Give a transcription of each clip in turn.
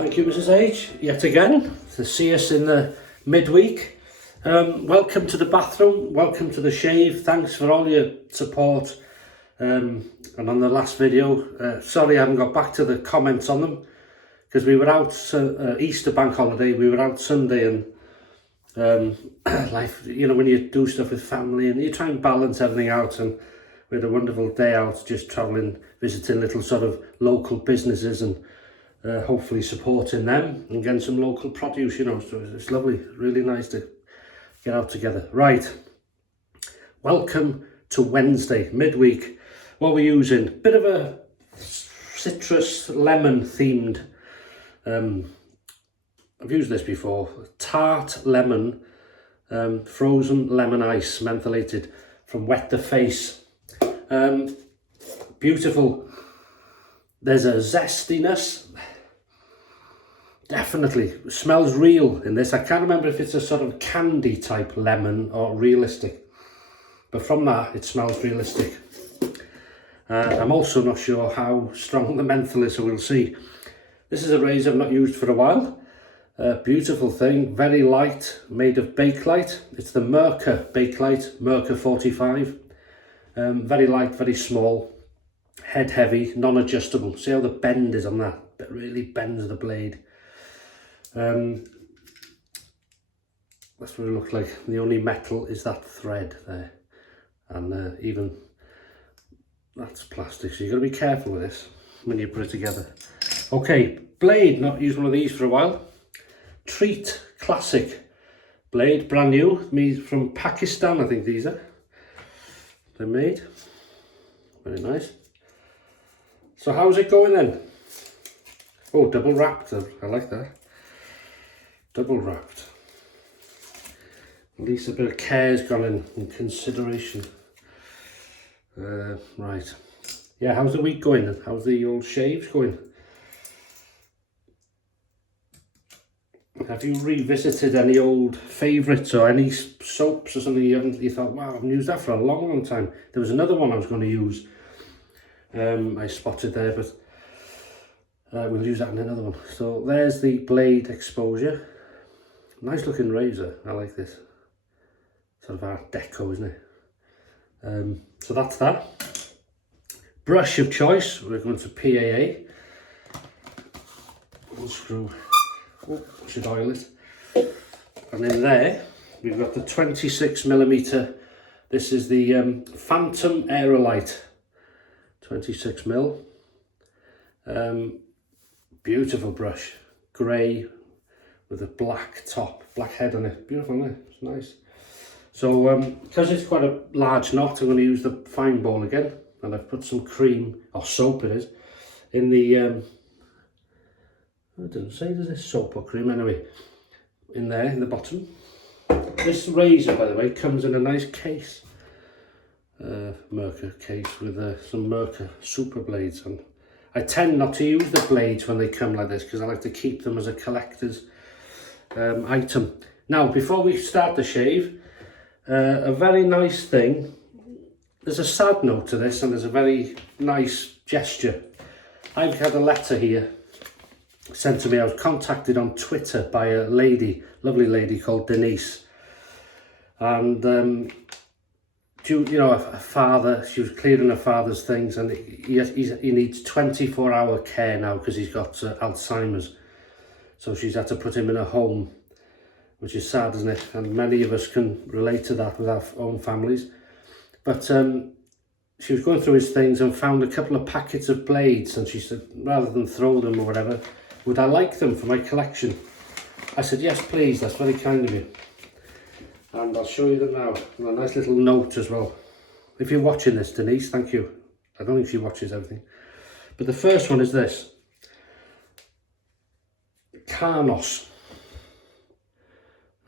Thank you, Mrs. H, yet again, to see us in the midweek. Welcome to the bathroom, welcome to the shave, thanks for all your support. And on the last video, sorry I haven't got back to the comments on them, because we were out, Easter bank holiday, we were out Sunday, and life, you know, when you do stuff with family and you try and balance everything out, and we had a wonderful day out just travelling, visiting little sort of local businesses and hopefully supporting them and getting some local produce, you know, so it's lovely, really nice to get out together. Right, welcome to Wednesday, midweek. What we're using, bit of a citrus lemon themed, I've used this before, tart lemon, frozen lemon ice, mentholated from Wet the Face. Beautiful. There's a zestiness, definitely smells real in this. I can't remember if it's a sort of candy type lemon or realistic, but from that it smells realistic. I'm also not sure how strong the menthol is, so we'll see. This is a razor I've not used for a while. Beautiful thing, very light, made of Bakelite. It's the Merkur Bakelite, Merkur 45. Very light, very small, head heavy, non-adjustable. See how the bend is on that? It really bends the blade. That's what it looks like. The only metal is that thread there, and even that's plastic, so you've got to be careful with this when you put it together. Okay, blade, not used one of these for a while. Treet classic blade, brand new, made from Pakistan, I think these are. They're made, very nice. So how's it going then? Oh, double wrapped, I like that. Double wrapped. At least a bit of care's gone in consideration. Right. Yeah, how's the week going then? How's the old shaves going? Have you revisited any old favourites or any soaps or something you thought, wow, I haven't used that for a long, long time? There was another one I was going to use. I spotted there, but we'll use that in another one. So there's the blade exposure. Nice looking razor, I like this. Sort of Art Deco, isn't it? So that's that. Brush of choice, we're going to PAA. One screw. Oh, I should oil it. And in there, we've got the 26mm. This is the Phantom Aerolite, 26mm. Beautiful brush, grey with a black top, black head on it. Beautiful, isn't it? It's nice. So because it's quite a large knot, I'm going to use the fine ball again, and I've put some cream, or soap it is, in the I didn't say there's this soap or cream, anyway, in there, in the bottom. This razor, by the way, comes in a nice case. Merkur case with some Merkur super blades. And I tend not to use the blades when they come like this, because I like to keep them as a collector's item. Now, before we start the shave, a very nice thing. There's a sad note to this, and there's a very nice gesture. I've had a letter here sent to me. I was contacted on Twitter by a lady, lovely lady called Denise, and you know, a father, she was clearing her father's things, and he needs 24-hour care now because he's got Alzheimer's, so she's had to put him in a home, which is sad, isn't it? And many of us can relate to that with our own families. But she was going through his things and found a couple of packets of blades, and she said, rather than throw them or whatever, would I like them for my collection? I said, yes, please, that's very kind of you. And I'll show you them now. And a nice little note as well. If you're watching this, Denise, thank you. I don't think she watches everything. But the first one is this. Carnos.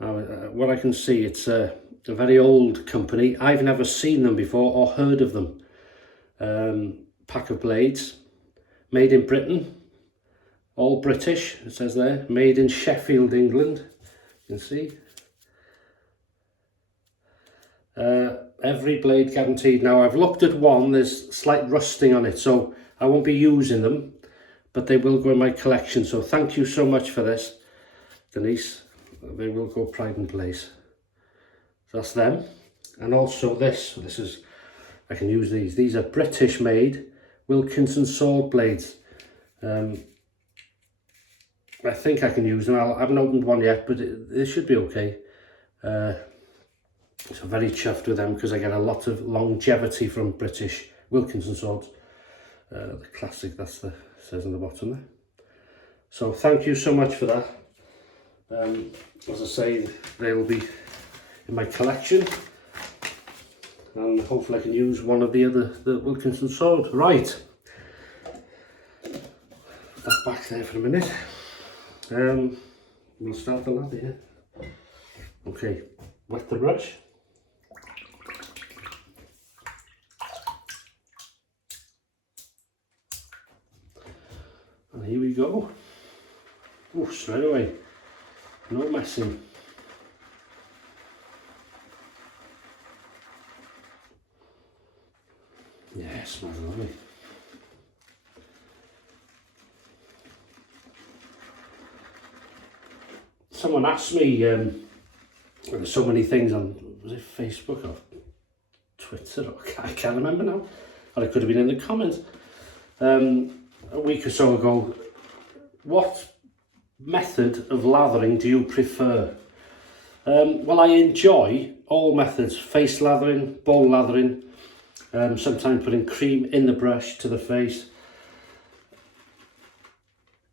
Now, what I can see, it's a very old company. I've never seen them before or heard of them. Pack of blades. Made in Britain. All British, it says there, made in Sheffield, England. You can see. Every blade guaranteed. Now, I've looked at one, there's slight rusting on it, so I won't be using them. but they will go in my collection. So thank you so much for this, Denise. They will go pride and place. So that's them. And also this is, I can use these. These are British made Wilkinson sword blades. I think I can use them. I haven't opened one yet, but it should be okay. So very chuffed with them because I get a lot of longevity from British Wilkinson swords. The classic, that's the says on the bottom there. So thank you so much for that. As I say, they will be in my collection, and hopefully I can use one of the Wilkinson sword. Right, put that back there for a minute. We'll start the lather here. Okay, wet the brush. And here we go. Oh, straight away. No messing. Yeah, it smells lovely. Someone asked me, there's so many things on, was it Facebook or Twitter, or I can't remember now, or it could have been in the comments, a week or so ago, what method of lathering do you prefer? Well, I enjoy all methods: face lathering, bowl lathering, sometimes putting cream in the brush to the face.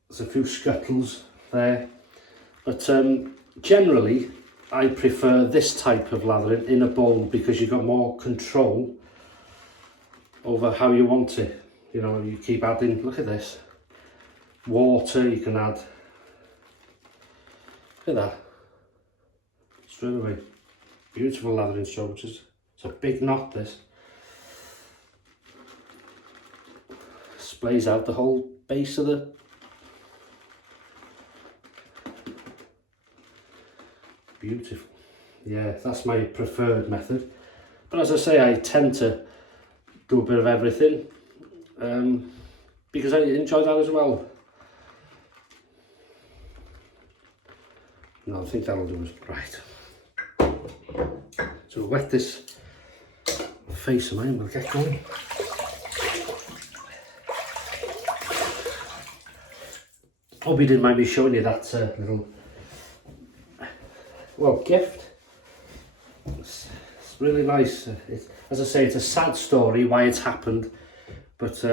There's a few scuttles there, but generally I prefer this type of lathering in a bowl because you've got more control over how you want it. You know, you keep adding, look at this, water, you can add, look at that, straight away, beautiful lathering stroke. It's a big knot, this. Splays out the whole base of the, beautiful. Yeah, that's my preferred method, but as I say, I tend to do a bit of everything because I enjoy that as well. No, I think that'll do us right. So wet this face of mine, we'll get going. Hope you didn't mind me showing you that little, well, gift. It's really nice. As I say, it's a sad story why it's happened, but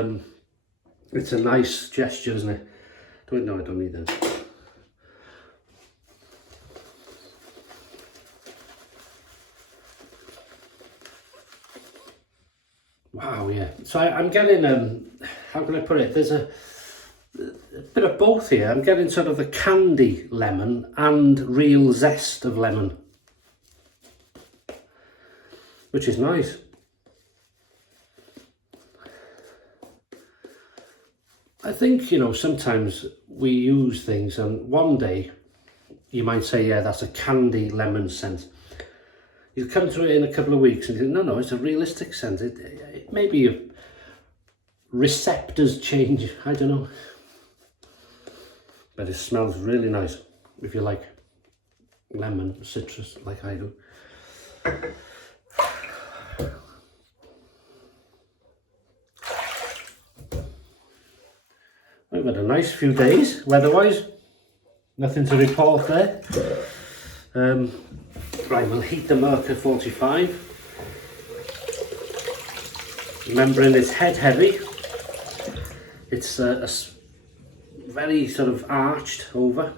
it's a nice gesture, isn't it? I don't need that. Wow, yeah. So I'm getting, how can I put it? There's a bit of both here. I'm getting sort of the candy lemon and real zest of lemon, which is nice. I think, you know, sometimes we use things and one day you might say, yeah, that's a candy lemon scent. You come to it in a couple of weeks and you think, no, it's a realistic scent. It maybe your receptors change, I don't know. But it smells really nice if you like lemon, citrus, like I do. We've had a nice few days, weather-wise. Nothing to report there. Right, we'll heat the Merkur 45. Remembering it's head heavy. It's very sort of arched over,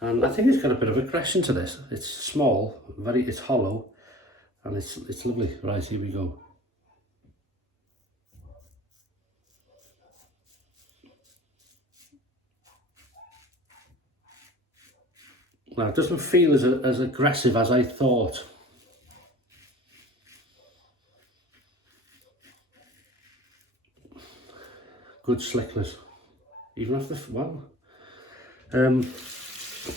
and I think it's got a bit of aggression to this. It's small, it's hollow, and it's lovely. Right, here we go. Now, it doesn't feel as aggressive as I thought. Good slickness, even off the, well.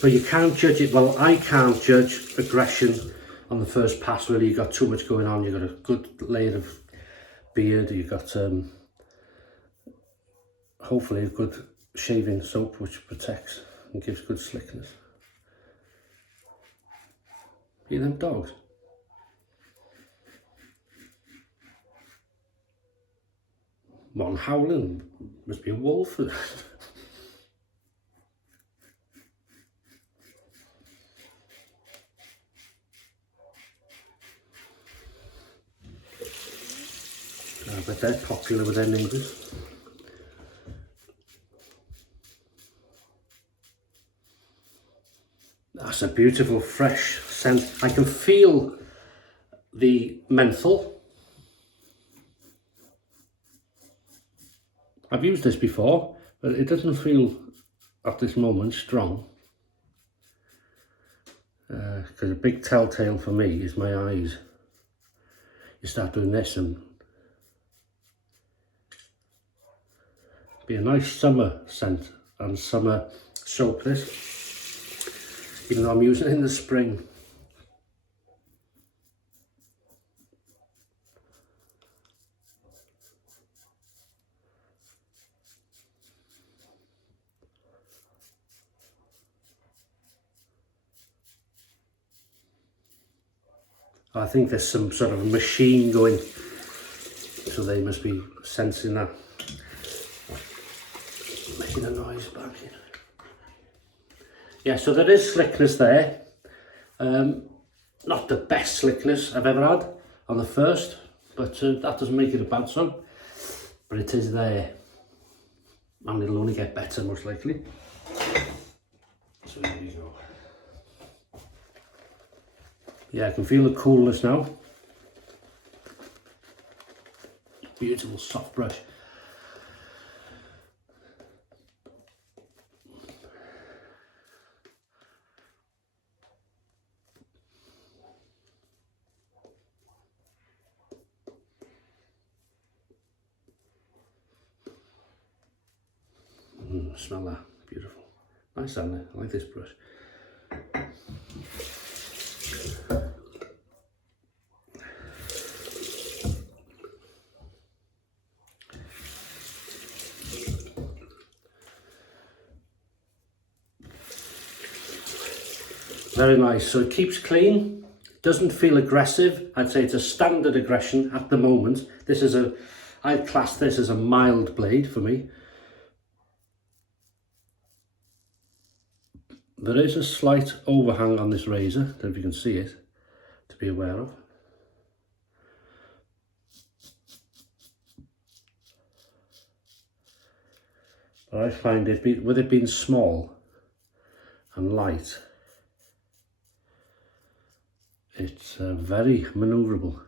But you can't judge it, well, I can't judge aggression on the first pass really. You've got too much going on, you've got a good layer of beard, you've got hopefully a good shaving soap which protects and gives good slickness. Hear them dogs? One howling, must be a wolf. But they're popular with their neighbours. That's a beautiful fresh scent. I can feel the menthol. I've used this before, but it doesn't feel at this moment strong. Because a big telltale for me is my eyes. You start doing this and be a nice summer scent and summer soap this, even though I'm using it in the spring. I think there's some sort of machine going, so they must be sensing that. Making a noise back in. Yeah, so there is slickness there. Not the best slickness I've ever had on the first, but that doesn't make it a bad song. But it is there, and it'll only get better most likely. So here we go. Yeah, I can feel the coolness now. Beautiful soft brush. Smell that, beautiful. Nice, isn't it? I like this brush. Very nice. So it keeps clean, doesn't feel aggressive. I'd say it's a standard aggression at the moment. This is I'd class this as a mild blade for me. There is a slight overhang on this razor, I don't know if you can see it, to be aware of. But I find it, with it being small and light, it's very manoeuvrable.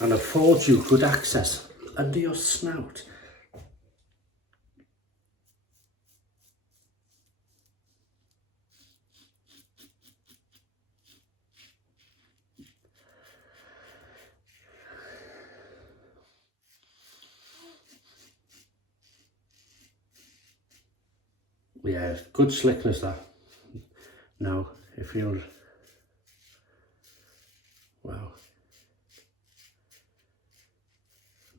And affords you good access under your snout. Yeah, good slickness that. Now, if you're, wow,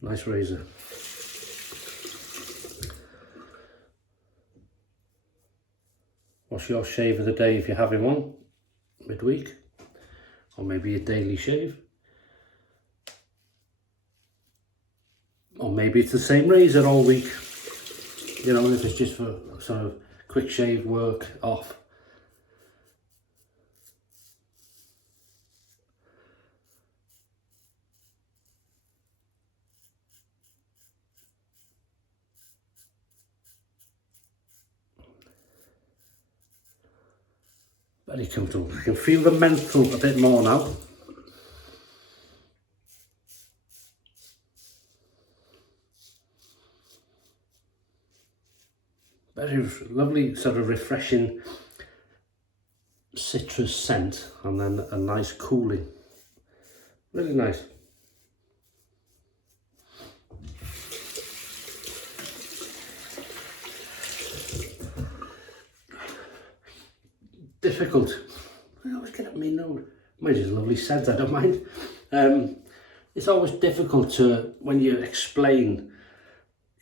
nice razor. What's your shave of the day if you're having one midweek, or maybe a daily shave, or maybe it's the same razor all week, you know, if it's just for sort of quick shave work off. Very comfortable. I can feel the menthol a bit more now. Very lovely, sort of refreshing citrus scent, and then a nice cooling. Really nice. Difficult. I always get up my nose. Mine is a lovely scent, I don't mind. it's always difficult to, when you explain,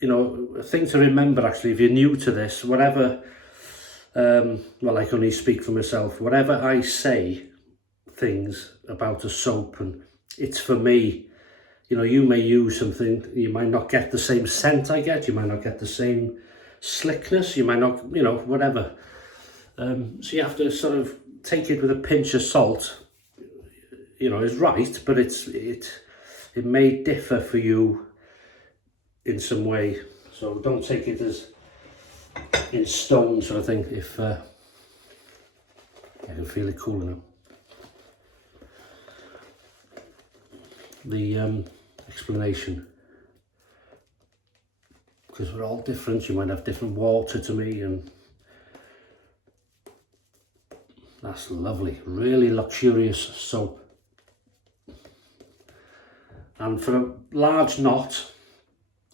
you know, a thing to remember actually, if you're new to this, whatever, well, I can only speak for myself, whatever I say things about a soap, and it's for me, you know, you may use something, you might not get the same scent I get, you might not get the same slickness, you might not, you know, whatever. So you have to sort of take it with a pinch of salt, you know, is right, but it may differ for you in some way. So don't take it as in stone sort of thing. If I can feel it cooling now. The explanation, because we're all different, you might have different water to me, and that's lovely, really luxurious soap. And for a large knot,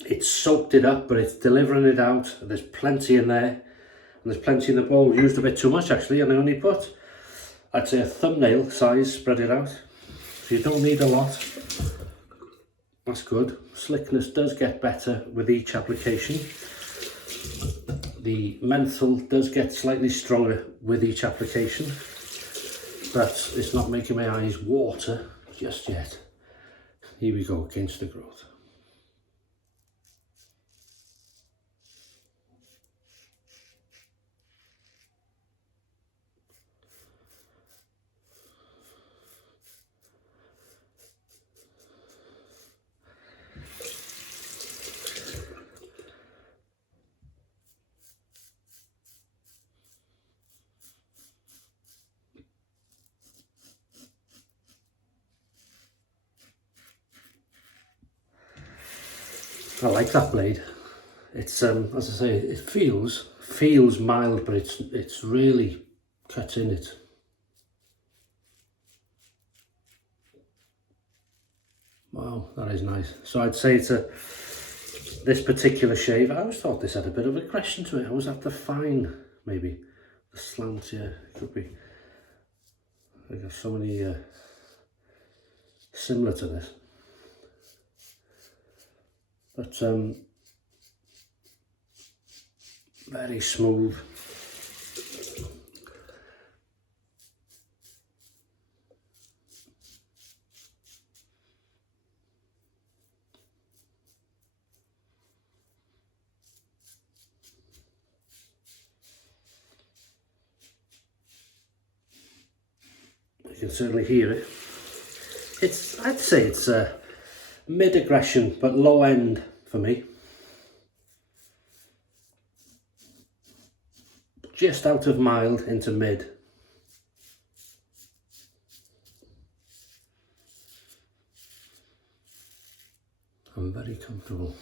it's soaked it up, but it's delivering it out. There's plenty in there, and there's plenty in the bowl. We used a bit too much actually, and I only put, I'd say, a thumbnail size, spread it out. So you don't need a lot. That's good. Slickness does get better with each application. The menthol does get slightly stronger with each application, but it's not making my eyes water just yet. Here we go, against the growth. I like that blade. It's as I say, it feels mild, but it's really cut in it. Wow, that is nice. So I'd say it's this particular shave, I always thought this had a bit of aggression to it. I was after fine, maybe the slant. Yeah, it could be. I got so many similar to this. But very smooth. You can certainly hear it. I'd say it's mid-aggression, but low end for me. Just out of mild into mid. I'm very comfortable.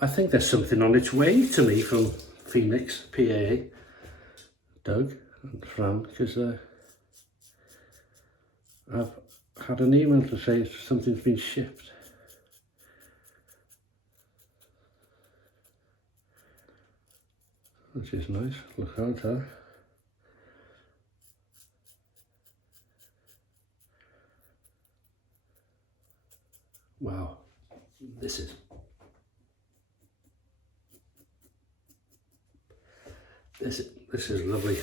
I think there's something on its way to me from Phoenix, PAA, Doug and Fran, because I've had an email to say something's been shipped. Which is nice, look out there. Wow, this is lovely.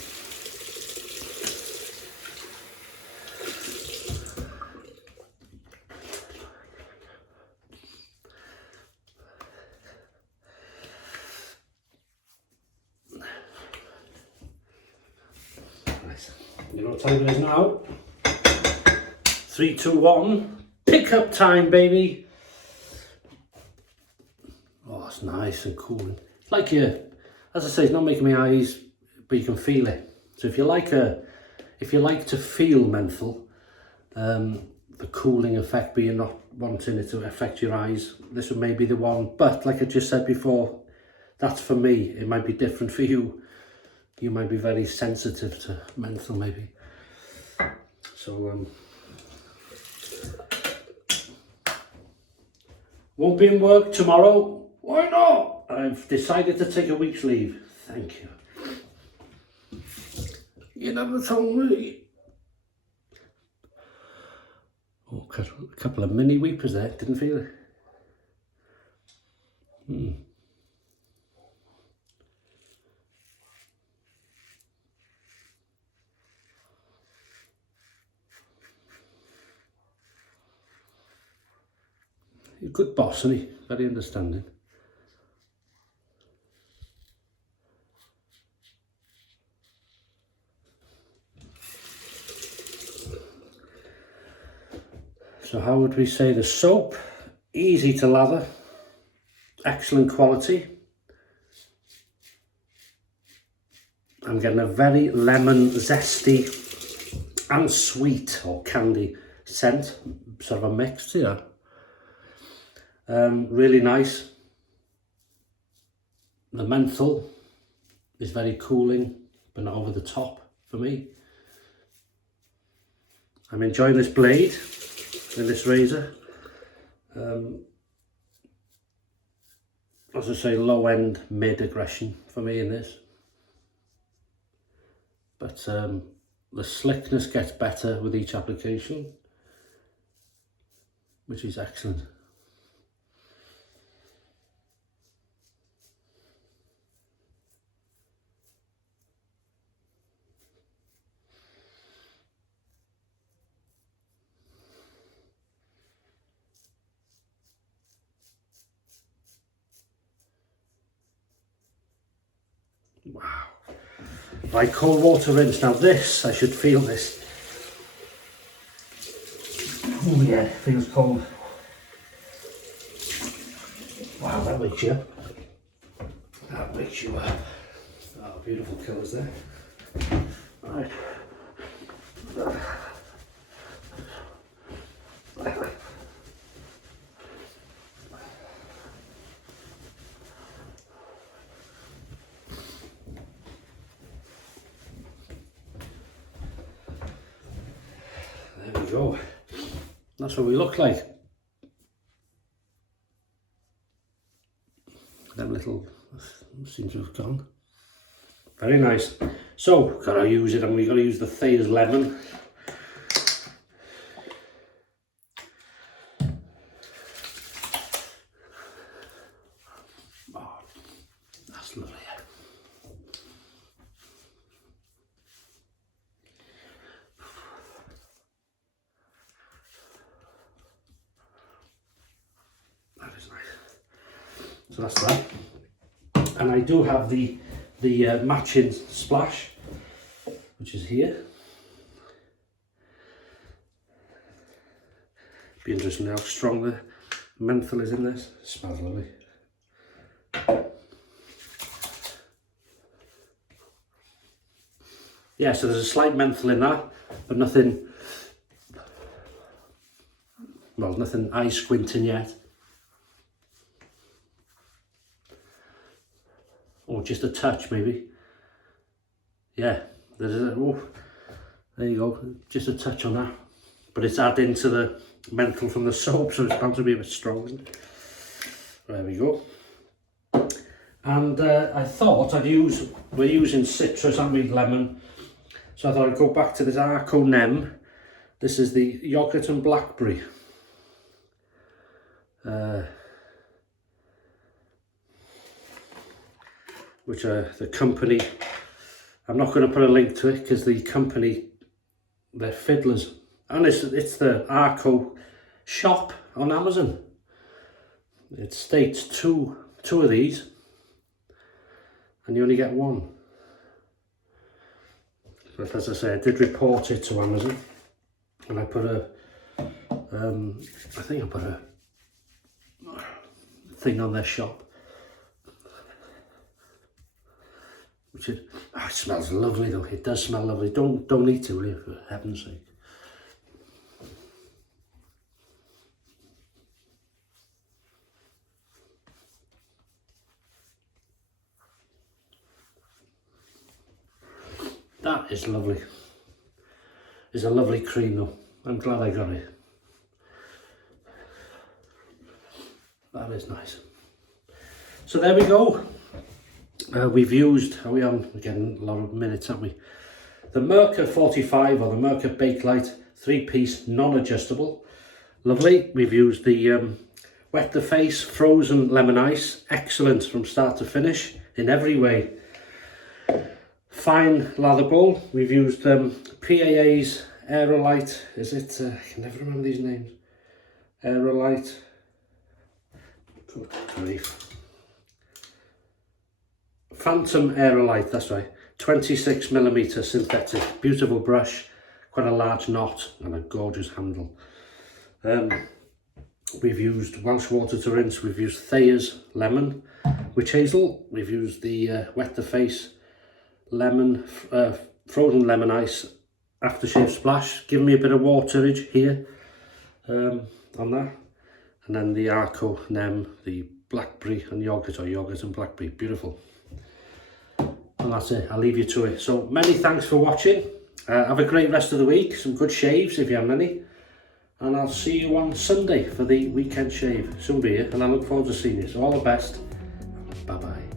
Nice. You know what time it is now? 3, 2, 1. Pickup time, baby. Oh, it's nice and cooling. It's like as I say, it's not making my eyes, but you can feel it. So if you like to feel menthol, the cooling effect, but you're not wanting it to affect your eyes, this would maybe be the one. But like I just said before, that's for me. It might be different for you. You might be very sensitive to menthol maybe. So won't be in work tomorrow. Why not? I've decided to take a week's leave. Thank you. You never told me. Oh, a couple of mini weepers there. Didn't feel it. He's a good boss, isn't he? Very understanding. So how would we say the soap? Easy to lather, excellent quality. I'm getting a very lemon, zesty and sweet or candy scent, sort of a mix here. Really nice. The menthol is very cooling, but not over the top for me. I'm enjoying this blade in this razor. As I say, low end, mid aggression for me in this. But the slickness gets better with each application, which is excellent. Wow. Right, cold water rinse. Now this, I should feel this. Oh yeah, it feels cold. Wow, that wakes you up. That wakes you up. Oh, beautiful colours there. Right. There we go. That's what we look like. Them little seem to have gone. Very nice. So, gotta use it, and we gotta use the Thayer's lemon. Oh, that's lovely. That is nice. So that's that. And I do have the matching splash, which is here. Be interesting how strong the menthol is in this. It smells lovely. Yeah, so there's a slight menthol in that, but nothing, well, nothing eye squinting yet. Or just a touch maybe. Yeah, there's a, oh, there you go, just a touch on that. But it's adding to the menthol from the soap, so it's bound to be a bit strong. There we go. And I thought we're using citrus and we lemon. So I thought I'd go back to this Arko Nem. This is the yogurt and blackberry. Which the company, I'm not going to put a link to it because the company, they're fiddlers. And it's the Arko shop on Amazon. It states two of these and you only get one. But as I say, I did report it to Amazon and I put I think I put a thing on their shop. Which it smells lovely though. It does smell lovely. Don't eat it, will you, for heaven's sake. That is lovely. It's a lovely cream though. I'm glad I got it. That is nice. So there we go. We've used, are we on? We're getting a lot of minutes, aren't we? The Merkur 45 or the Merkur Bakelite 3-piece non-adjustable. Lovely. We've used the Wet the Face frozen lemon ice. Excellent from start to finish in every way. Fine lather bowl. We've used PAA's Aerolite. Is it? I can never remember these names. Aerolite. Good grief. Phantom Aerolite, that's right. 26mm synthetic. Beautiful brush. Quite a large knot and a gorgeous handle. We've used Welsh water to rinse. We've used Thayer's lemon witch hazel. We've used the Wet the Face lemon frozen lemon ice aftershave splash. Giving me a bit of waterage here on that. And then the Arko the blackberry and yogurt, or yogurt and blackberry. Beautiful. And that's it. I'll leave you to it. So many thanks for watching. Have a great rest of the week. Some good shaves if you have any. And I'll see you on Sunday for the weekend shave. Soon be here, and I look forward to seeing you. So all the best. Bye bye.